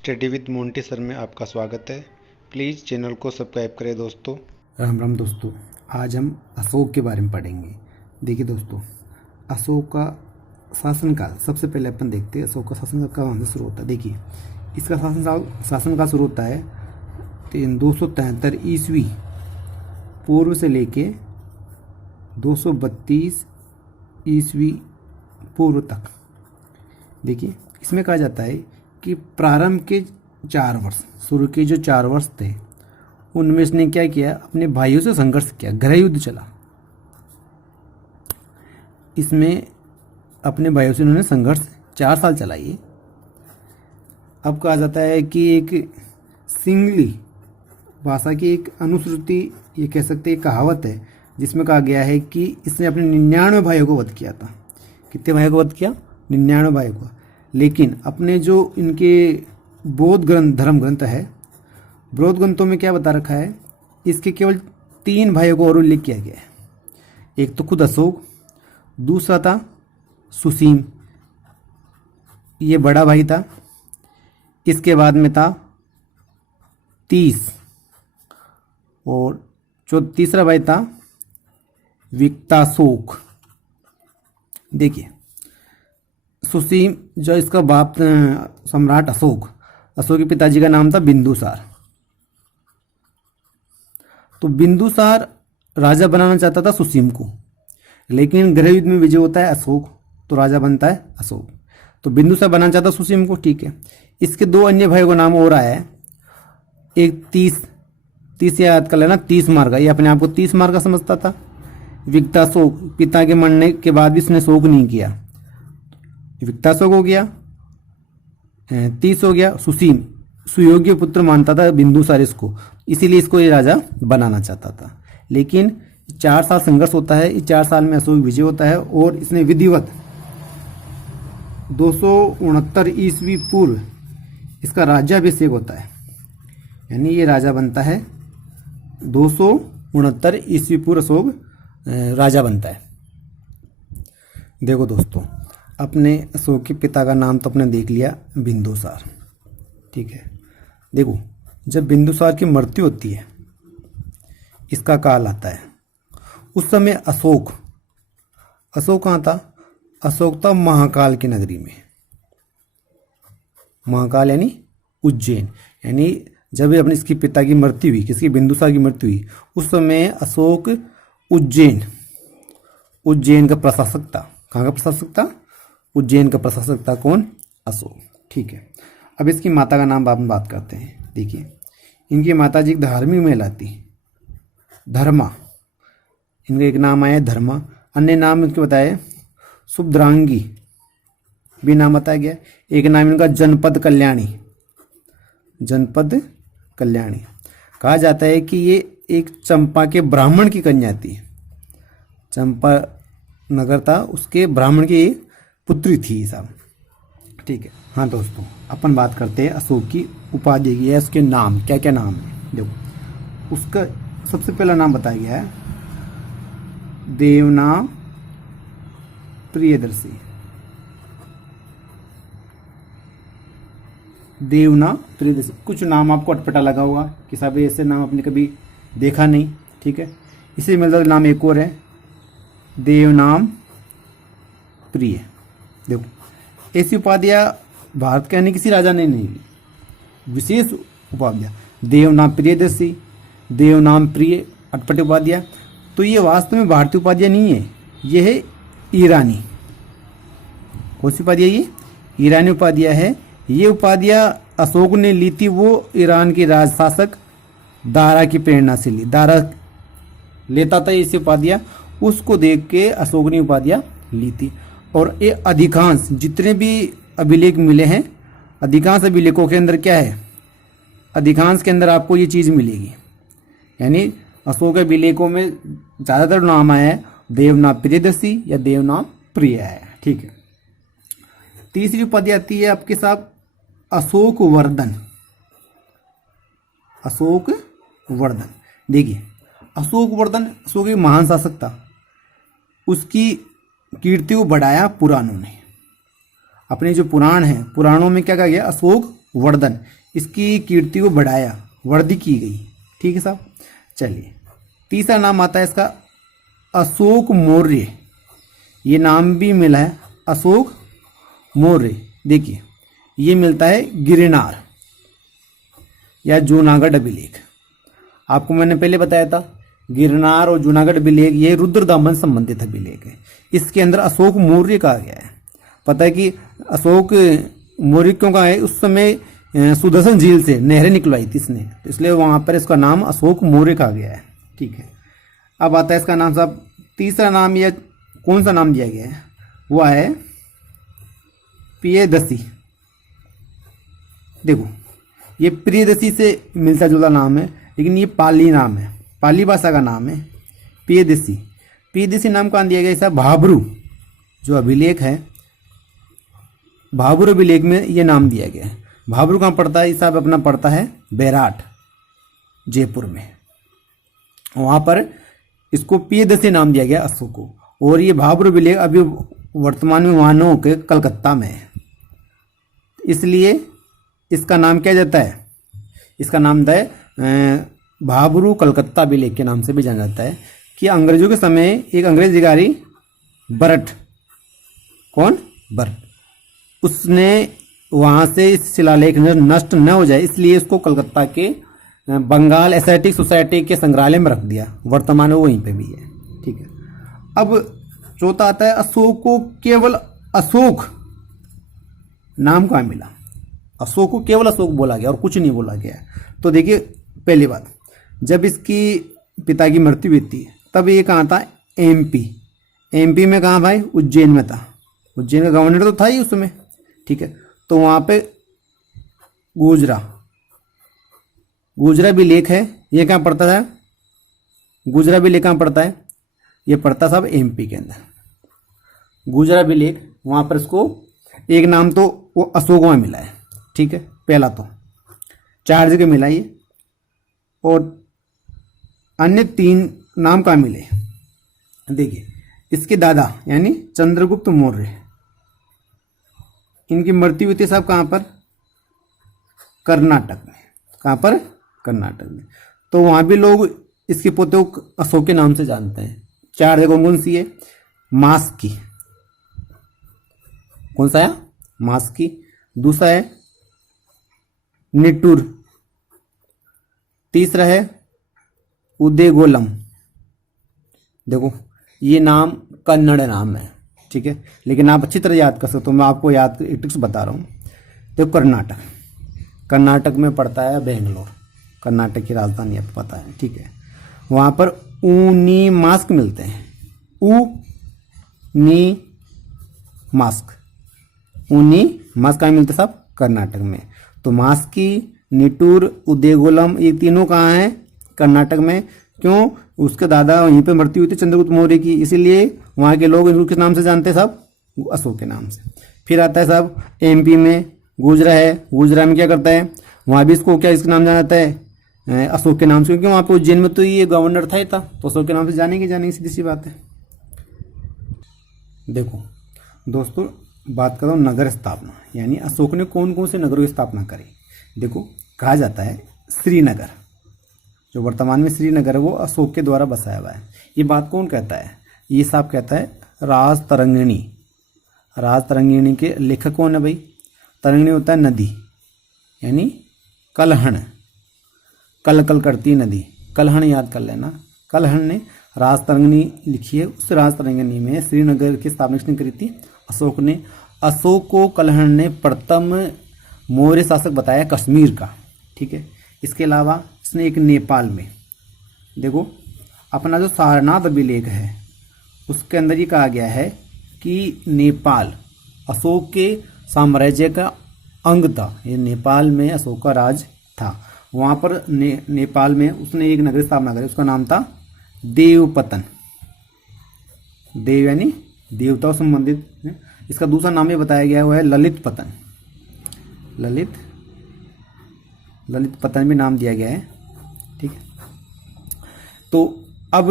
Study with Monty sir में आपका स्वागत है। प्लीज़ चैनल को सब्सक्राइब करें दोस्तों। राम राम दोस्तों, आज हम अशोक के बारे में पढ़ेंगे। देखिए दोस्तों, अशोक का शासनकाल सबसे पहले अपन देखते हैं। अशोक का शासनकाल कहाँ से शुरू होता है। देखिए, इसका शासनकाल शुरू होता है 273 ईस्वी पूर्व से लेके 232 ईस्वी पूर्व तक। देखिए, इसमें कहा जाता है कि प्रारंभ के 4 वर्ष, शुरू के जो 4 वर्ष थे, उनमें इसने क्या किया, अपने भाइयों से संघर्ष किया, गृह युद्ध चला। इसमें अपने भाइयों से उन्होंने संघर्ष 4 साल चलाई। अब कहा जाता है कि एक सिंगली भाषा की एक अनुश्रुति, ये कह सकते हैं कहावत है, जिसमें कहा गया है कि इसने अपने 99 भाइयों को वध किया था। कितने भाइयों को वध किया? 99 भाइयों को। लेकिन अपने जो इनके बौद्ध ग्रंथ, धर्म ग्रंथ है, बौद्ध ग्रंथों में क्या बता रखा है, इसके केवल 3 भाइयों को और उल्लेख किया गया है। एक तो खुद अशोक, दूसरा था सुसीम, ये बड़ा भाई था। इसके बाद में था 30, और जो तीसरा भाई था विक्ताशोक। देखिए, सुसीम, जो इसका बाप सम्राट अशोक के पिताजी का नाम था बिंदुसार। तो बिंदुसार राजा बनाना चाहता था सुसीम को, लेकिन गृह युद्ध में विजय होता है अशोक, तो राजा बनता है अशोक। तो बिंदुसार बनाना चाहता सुसीम को, ठीक है। इसके 2 अन्य भाइयों का नाम और आया है। एक 30 याद कर लेना, 30 मार का, ये अपने आप को 30 मार का समझता था। विक्ताशोक, पिता के मरने के बाद भी इसने शोक नहीं किया। विक्ताशोक हो गया, 30 हो गया। सुसीम, सुयोग्य पुत्र मानता था बिंदुसार इसको, इसीलिए इसको ये राजा बनाना चाहता था। लेकिन 4 साल संघर्ष होता है। इस 4 साल में अशोक विजय होता है और इसने विधिवत 269 ईस्वी पूर्व इसका राज्याभिषेक होता है, यानी ये राजा बनता है। 269 ईस्वी पूर्व अशोक राजा बनता है। देखो दोस्तों, अपने अशोक के पिता का नाम तो अपने देख लिया, बिंदुसार, ठीक है। देखो, जब बिंदुसार की मृत्यु होती है, इसका काल आता है, उस समय अशोक कहाँ था? अशोक था महाकाल की नगरी में। महाकाल यानी उज्जैन। यानी जब अपने इसके पिता की मृत्यु हुई, किसकी? बिंदुसार की मृत्यु हुई, उस समय अशोक उज्जैन का प्रशासक था। कहाँ का प्रशासक था? उज्जैन का प्रशासक था। कौन? अशोक, ठीक है। अब इसकी माता का नाम बात करते हैं। देखिए, इनकी माता जी एक धार्मिक महिला थी, धर्मा। इनका एक नाम आया धर्मा, अन्य नाम इनके बताए सुभद्रांगी भी नाम बताया गया। एक नाम इनका जनपद कल्याणी। कहा जाता है कि ये एक चंपा के ब्राह्मण की कन्या थी। चंपा नगर था, उसके ब्राह्मण की पुत्री थी साहब, ठीक है। हाँ दोस्तों, अपन बात करते हैं अशोक की उपाधि की, है उसके नाम, क्या क्या नाम है। देखो, उसका सबसे पहला नाम बताया गया है देवनाम प्रियदर्शी। कुछ नाम आपको अटपटा लगा होगा कि साहब ऐसे नाम आपने कभी देखा नहीं, ठीक है। इसी मिलता नाम एक और है, देवनाम प्रिय। देखो, ऐसी उपाधियां भारत के अन्य किसी राजा ने नहीं ली, विशेष उपाधियां, देवनाम प्रियदर्शी, देवनाम प्रिय, अटपटे उपाधियां। तो ये वास्तव में भारतीय उपाधियां नहीं है, ये है ईरानी। कौन सी उपाधियां? ये ईरानी उपाधियां है। ये उपाधियां अशोक ने ली थी, वो ईरान के राजशासक दारा की प्रेरणा से ली। दारा लेता था ऐसी उपाधियां, उसको देख के अशोक ने उपाधियां ली थी। और ये अधिकांश जितने भी अभिलेख मिले हैं, अधिकांश अभिलेखों के अंदर क्या है? अधिकांश के अंदर आपको ये चीज़ मिलेगी, यानी अशोक के अभिलेखों में ज़्यादातर नाम आया है देवनाम प्रियदर्शी या देवनाम प्रिय है, ठीक है। तीसरी उपाधि आती है आपके साथ अशोक वर्धन। देखिए, अशोक एक महान शासक था, उसकी कीर्ति को बढ़ाया पुराणों ने। अपने जो पुराण हैं, पुराणों में क्या कहा गया? अशोक वर्धन, इसकी कीर्ति को बढ़ाया, वृद्धि की गई। ठीक है साहब। चलिए तीसरा नाम आता है इसका अशोक मौर्य। ये नाम भी मिला है अशोक मौर्य। देखिए ये मिलता है गिरनार या जूनागढ़ अभिलेख। आपको मैंने पहले बताया था गिरनार और जूनागढ़ अभिलेख ये रुद्रदामन संबंधित अभिलेख है। इसके अंदर अशोक मौर्य कहा गया है। पता है कि अशोक मौर्य क्यों कहा है? उस समय सुदर्शन झील से नहरें निकलवाई थी इसने, तो इसलिए वहां पर इसका नाम अशोक मौर्य कहा गया है। ठीक है। अब आता है इसका नाम साहब, तीसरा नाम या कौन सा नाम दिया गया है? वह है प्रियदर्शी। देखो ये प्रियदर्शी से मिलता जुलता नाम है, लेकिन ये पाली नाम है, पाली भाषा का नाम है प्रियदर्शी। प्रियदर्शी नाम कहाँ दिया गया? साहब भाबरू जो अभिलेख है, भाबरू अभिलेख में ये नाम दिया गया है। भाबरू कहाँ पड़ता है? साहब अपना पड़ता है बैराट जयपुर में, वहाँ पर इसको प्रियदर्शी नाम दिया गया अशोक को। और ये भाबरू अभिलेख अभी वर्तमान में वहाँ के कलकत्ता में है, इसलिए इसका नाम क्या जाता है? इसका नाम था भाबरू कलकत्ता अभिलेख के नाम से भी जाना जाता है। कि अंग्रेजों के समय एक अंग्रेज अधिकारी बरट, कौन? बरट, उसने वहाँ से इस शिलालेख नष्ट न हो जाए इसलिए इसको कलकत्ता के बंगाल एस्थेटिक सोसाइटी के संग्रहालय में रख दिया। वर्तमान में वहीं पे भी है। ठीक है। अब चौथा आता है अशोक को केवल अशोक नाम कहाँ मिला? अशोक को केवल अशोक बोला गया और कुछ नहीं बोला गया। तो देखिए पहली बात, जब इसकी पिता की मृत्यु हुई थी तब ये कहाँ था? एमपी। एमपी में कहाँ भाई? उज्जैन में था। उज्जैन का गवर्नर तो था ही उस समय। ठीक है। तो वहाँ पे गुजरा भी लेख है। ये कहाँ पड़ता है? गुजरा भी लेख कहाँ पड़ता है? ये पड़ता सब एमपी के अंदर। गुजरा भी लेख वहाँ पर इसको एक नाम तो वो अशोक में मिला है। ठीक है। पहला तो 4 जगह मिला ये, और अन्य 3 नाम कहाँ मिले? देखिए इसके दादा यानी चंद्रगुप्त मौर्य, इनकी मृत्यु हुई थी साहब कहाँ पर? कर्नाटक में। कहाँ पर? कर्नाटक में। तो वहाँ भी लोग इसके पोते को अशोक के नाम से जानते हैं। 4 जगह कौन सी है? मास्की, कौन सा है? मास्की। दूसरा है निटूर। तीसरा है उदेगोलम। देखो ये नाम कन्नड़ नाम है। ठीक है, लेकिन आप अच्छी तरह याद कर सकते हो। मैं आपको याद ट्रिक्स बता रहा हूँ। देखो कर्नाटक में पड़ता है बेंगलोर, कर्नाटक की राजधानी आपको पता है। ठीक है। वहाँ पर ऊनी मास्क मिलते हैं। ऊनी मास्क कहाँ मिलते हैं साहब? कर्नाटक में। तो मास्की, निटूर, उदेगोलम ये तीनों कहाँ हैं? कर्नाटक में। क्यों? उसके दादा वहीं पे मृत्यु हुई थी चंद्रगुप्त मौर्य की, इसीलिए वहाँ के लोग इनको किस नाम से जानते हैं साहब? अशोक के नाम से। फिर आता है साहब एमपी में गुजरा है। गुजरा में क्या करता है? वहाँ भी इसको क्या इसका नाम जाना जाता है? अशोक के नाम से, क्योंकि वहाँ पे उज्जैन में तो ये गवर्नर था ही था, तो अशोक के नाम से जानेंगे, सीधी सी बात है। देखो दोस्तों बात कर रहा हूँ नगर स्थापना, यानी अशोक ने कौन कौन से नगरों की स्थापना करी। देखो कहा जाता है श्रीनगर, जो वर्तमान में श्रीनगर है, वो अशोक के द्वारा बसाया हुआ है। ये बात कौन कहता है? ये साहब कहता है राजतरंगिणी। राजतरंगिणी के लेखक कौन है भाई? तरंगिणी होता है नदी, यानी कलहण, कल करती नदी, कलहण याद कर लेना। कलहण ने राजतरंगिणी लिखी है। उस राजतरंगिणी में श्रीनगर की स्थापना किसने करी थी? अशोक ने। अशोक को कलहण ने प्रथम मौर्य शासक बताया कश्मीर का। ठीक है। इसके अलावा इसने एक नेपाल में, देखो अपना जो सारनाथ अभिलेख है उसके अंदर ये कहा गया है कि नेपाल अशोक के साम्राज्य का अंग था। ये नेपाल में अशोक का राज था। वहाँ पर नेपाल में उसने एक नगर स्थापना करी, उसका नाम था देवपतन। देव यानी देवताओं संबंधित है। इसका दूसरा नाम ये बताया गया हुआ है ललित पतन। ललित पतन भी नाम दिया गया है। ठीक है। तो अब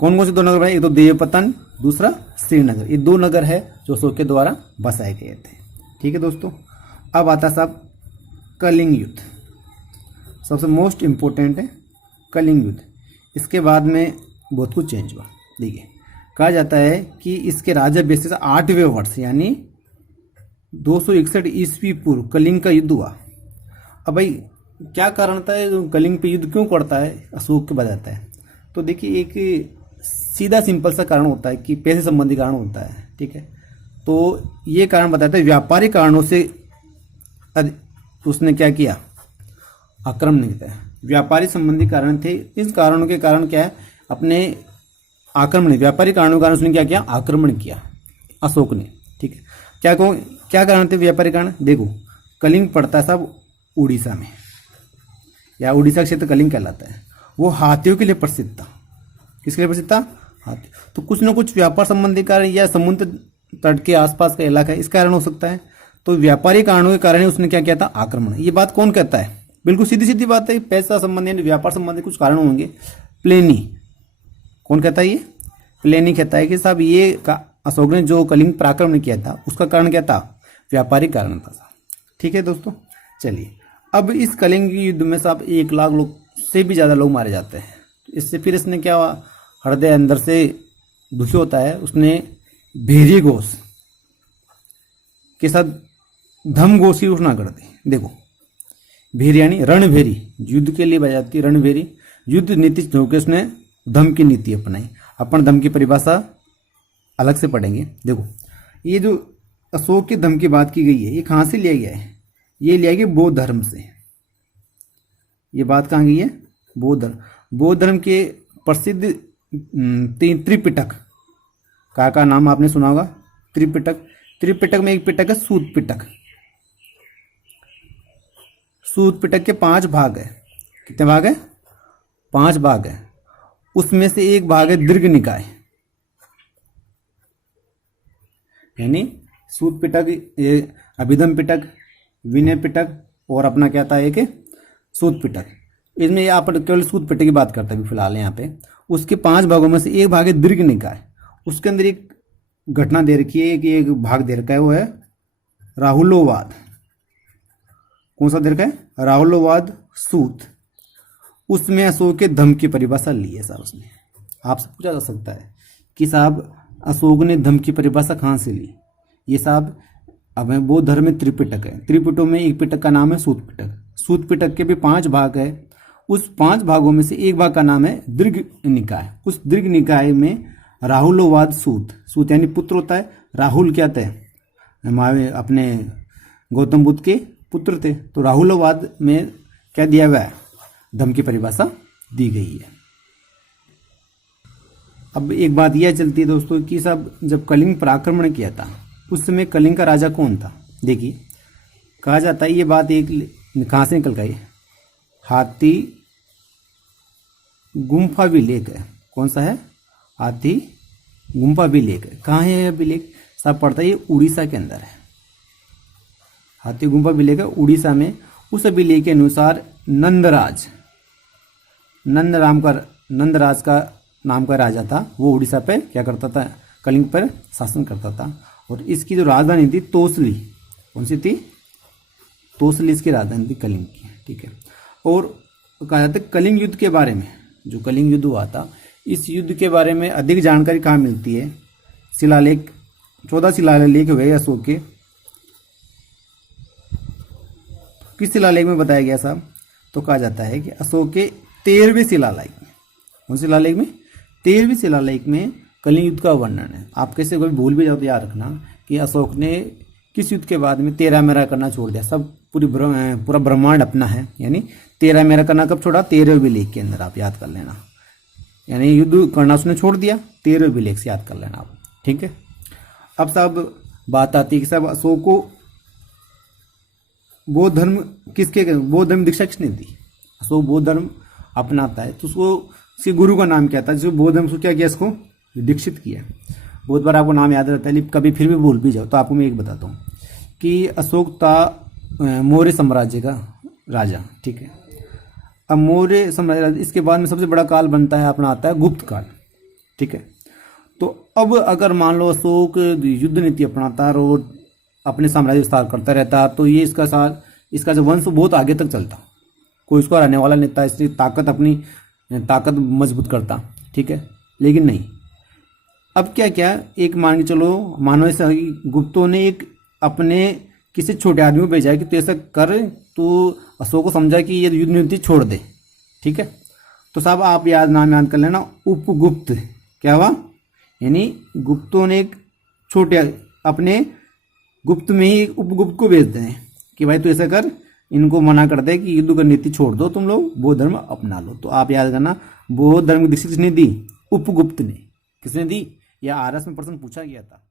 कौन से 2 नगर बने? एक तो देवपतन, दूसरा श्रीनगर। ये 2 नगर है जो अशोक के द्वारा बसाए गए थे। ठीक है दोस्तों। अब आता साहब कलिंग युद्ध, सबसे मोस्ट इम्पोर्टेंट है कलिंग युद्ध। इसके बाद में बहुत कुछ चेंज हुआ। देखिए, कहा जाता है कि इसके राजा बेसिस 8वें वर्ष यानी 261 ईस्वी पूर्व कलिंग का युद्ध हुआ। अब भाई क्या कारण था, कलिंग पे युद्ध क्यों करता है, अशोक के बताता है। तो देखिए, एक सीधा सिंपल सा कारण होता है कि पैसे संबंधी कारण होता है, ठीक है। तो ये कारण बताता है व्यापारिक कारणों से उसने क्या किया, आक्रमण किया। व्यापारी संबंधी कारण थे, इस कारणों के कारण क्या है, अपने आक्रमण, व्यापारिक कारणों के कारण उसने क्या किया, आक्रमण किया अशोक ने, ठीक है। क्या कारण थे व्यापारिक कारण, देखो कलिंग पड़ता है सब उड़ीसा में, या उड़ीसा क्षेत्र कलिंग कहलाता है। वो हाथियों के लिए प्रसिद्ध था। किसके लिए प्रसिद्ध था, हाथी। तो कुछ ना कुछ व्यापार संबंधी कारण या समुद्र तट के आसपास का इलाका है, इस कारण हो सकता है। तो व्यापारिक कारणों के कारण उसने क्या किया था, आक्रमण। ये बात कौन कहता है, बिल्कुल सीधी सीधी बात है, पैसा संबंधी व्यापार संबंधी कुछ कारण होंगे। प्लेनी कौन कहता है, ये प्लेनी कहता है कि साहब ये अशोक ने जो कलिंग पर आक्रमण किया था उसका कारण क्या था, व्यापारिक कारण था। ठीक है दोस्तों, चलिए अब इस कलिंग युद्ध में साहब 1 लाख लोग से भी ज़्यादा लोग मारे जाते हैं। इससे फिर इसने क्या, हृदय अंदर से दुखी होता है, उसने भेरी घोष के साथ धम घोष की घोषणा कर दी। देखो भेरी यानी रणभेरी, युद्ध के लिए बजाती रणभेरी, युद्ध नीति होकर उसने धम की नीति अपनाई। अपन धम की परिभाषा अलग से पढ़ेंगे। देखो ये जो अशोक के धम की बात की गई है, ये कहाँ से लिया गया है, ये लिया गया बौद्ध धर्म से। ये बात कहाँ गई है, बौद्ध धर्म। बौद्ध धर्म के प्रसिद्ध त्रिपिटक का नाम आपने सुना होगा, त्रिपिटक। त्रिपिटक में एक पिटक है सूत पिटक। सूत पिटक के 5 भाग है। कितने भाग है, 5 भाग है। उसमें से एक भाग है दीर्घ निकाय, यानी सूत पिटक, अभिधम पिटक, विनय पिटक और अपना क्या था एक सूत पिटक। इसमें आप केवल सूत पिटक की बात करते हैं फिलहाल यहाँ पे। उसके 5 भागों में से एक भाग है दीर्घ निकाय। उसके अंदर एक घटना दे रखी है कि एक भाग दे रखा है, वो है राहुलोवाद। कौन सा दे रखा है, राहुलोवाद सूत। उसमें अशोक के धम की परिभाषा ली है साहब उसने। आपसे पूछा जा सकता है कि साहब अशोक ने धम की परिभाषा कहाँ से ली। ये साहब अब बौद्ध धर्म में त्रिपिटक है, त्रिपिटकों में एक पिटक का नाम है सूत पिटक। सूत पिटक के भी 5 भाग है। उस 5 भागों में से एक भाग का नाम है दीर्घ निकाय। उस दीर्घ निकाय में राहुलोवाद सूत, सूत यानी पुत्र होता है, राहुल क्या थे, हमारे अपने गौतम बुद्ध के पुत्र थे। तो राहुलोवाद में क्या दिया हुआ है, धम की परिभाषा दी गई है। अब एक बात यह चलती है दोस्तों कि साहब जब कलिंग पर आक्रमण किया था उस समय कलिंग का राजा कौन था। देखिए कहा जाता है, ये बात एक कहाँ से निकल गई, हाथी गुम्फा अभिलेख है। कौन सा है, हाथी गुम्फा अभिलेख है। कहाँ है यह अभिलेख, साहब पड़ता है ये उड़ीसा के अंदर है। हाथी गुम्फा अभिलेख है उड़ीसा में। उस अभिलेख के अनुसार नंदराज का नाम का राजा था, वो उड़ीसा पे क्या करता था, कलिंग पर शासन करता था। और इसकी जो राजधानी थी तोसली, कौन सी थी, तोसली इसकी राजधानी थी कलिंग की, ठीक है। और कहा जाता है कलिंग युद्ध के बारे में, जो कलिंग युद्ध हुआ था, इस युद्ध के बारे में अधिक जानकारी कहाँ मिलती है, शिलालेख 14 शिलालेख हुए अशोक के। किस शिलालेख में बताया गया साहब, तो कहा जाता है कि अशोक के 13वें शिलालेख में, कौन शिलालेख में, 13वें शिलालेख में कलिंग युद्ध का वर्णन है। आप कैसे कोई भूल भी जाओ तो याद रखना कि अशोक ने किस युद्ध के बाद में 13 मेरा करना छोड़ दिया। सब पूरा ब्रह्मांड अपना है, यानी 13 मेरा करना कब छोड़ा, 13वें अभिलेख के अंदर, आप याद कर लेना। यानी युद्ध करना उसने छोड़ दिया, 13वें अभिलेख से याद कर लेना आप, ठीक है। अब साहब बात आती है कि साहब अशोक को बौद्ध धर्म बौद्ध धर्म दीक्षा किसने दी। अशोक बौद्ध धर्म अपनाता है तो उसको उसके गुरु का नाम क्या था, जो बौद्ध धर्म को क्या किया, इसको दीक्षित किया। बहुत बार आपको नाम याद रहता है, कभी फिर भी भूल भी जाओ तो आपको मैं एक बताता हूँ कि अशोक था मौर्य साम्राज्य का राजा, ठीक है। अब मौर्य साम्राज्य, इसके बाद में सबसे बड़ा काल बनता है अपना, आता है गुप्त काल, ठीक है। तो अब अगर मान लो अशोक युद्ध नीति अपनाता और अपने साम्राज्य विस्तार करता रहता तो ये इसका साथ इसका जो वंश बहुत आगे तक चलता, कोई उसको हराने वाला नहीं था, इसलिए ताकत मजबूत करता, ठीक है। लेकिन नहीं, अब क्या क्या एक मान के चलो, मानो ऐसा गुप्तों ने एक अपने किसी छोटे आदमी को भेजा है कि तू ऐसा कर, तो अशोक को समझा कि ये युद्ध नीति छोड़ दे, ठीक है। तो साहब आप नाम याद कर लेना, उपगुप्त। क्या हुआ, यानी गुप्तों ने एक छोटे अपने गुप्त में ही उपगुप्त को भेजते हैं कि भाई तू ऐसा कर, इनको मना कर दे कि युद्ध का नीति छोड़ दो, तुम लोग बौद्ध धर्म अपना लो। तो आप याद करना, बौद्ध धर्म की दीक्षा किसने दी? उपगुप्त ने। किसने दी? या आरएस में प्रश्न पूछा गया था।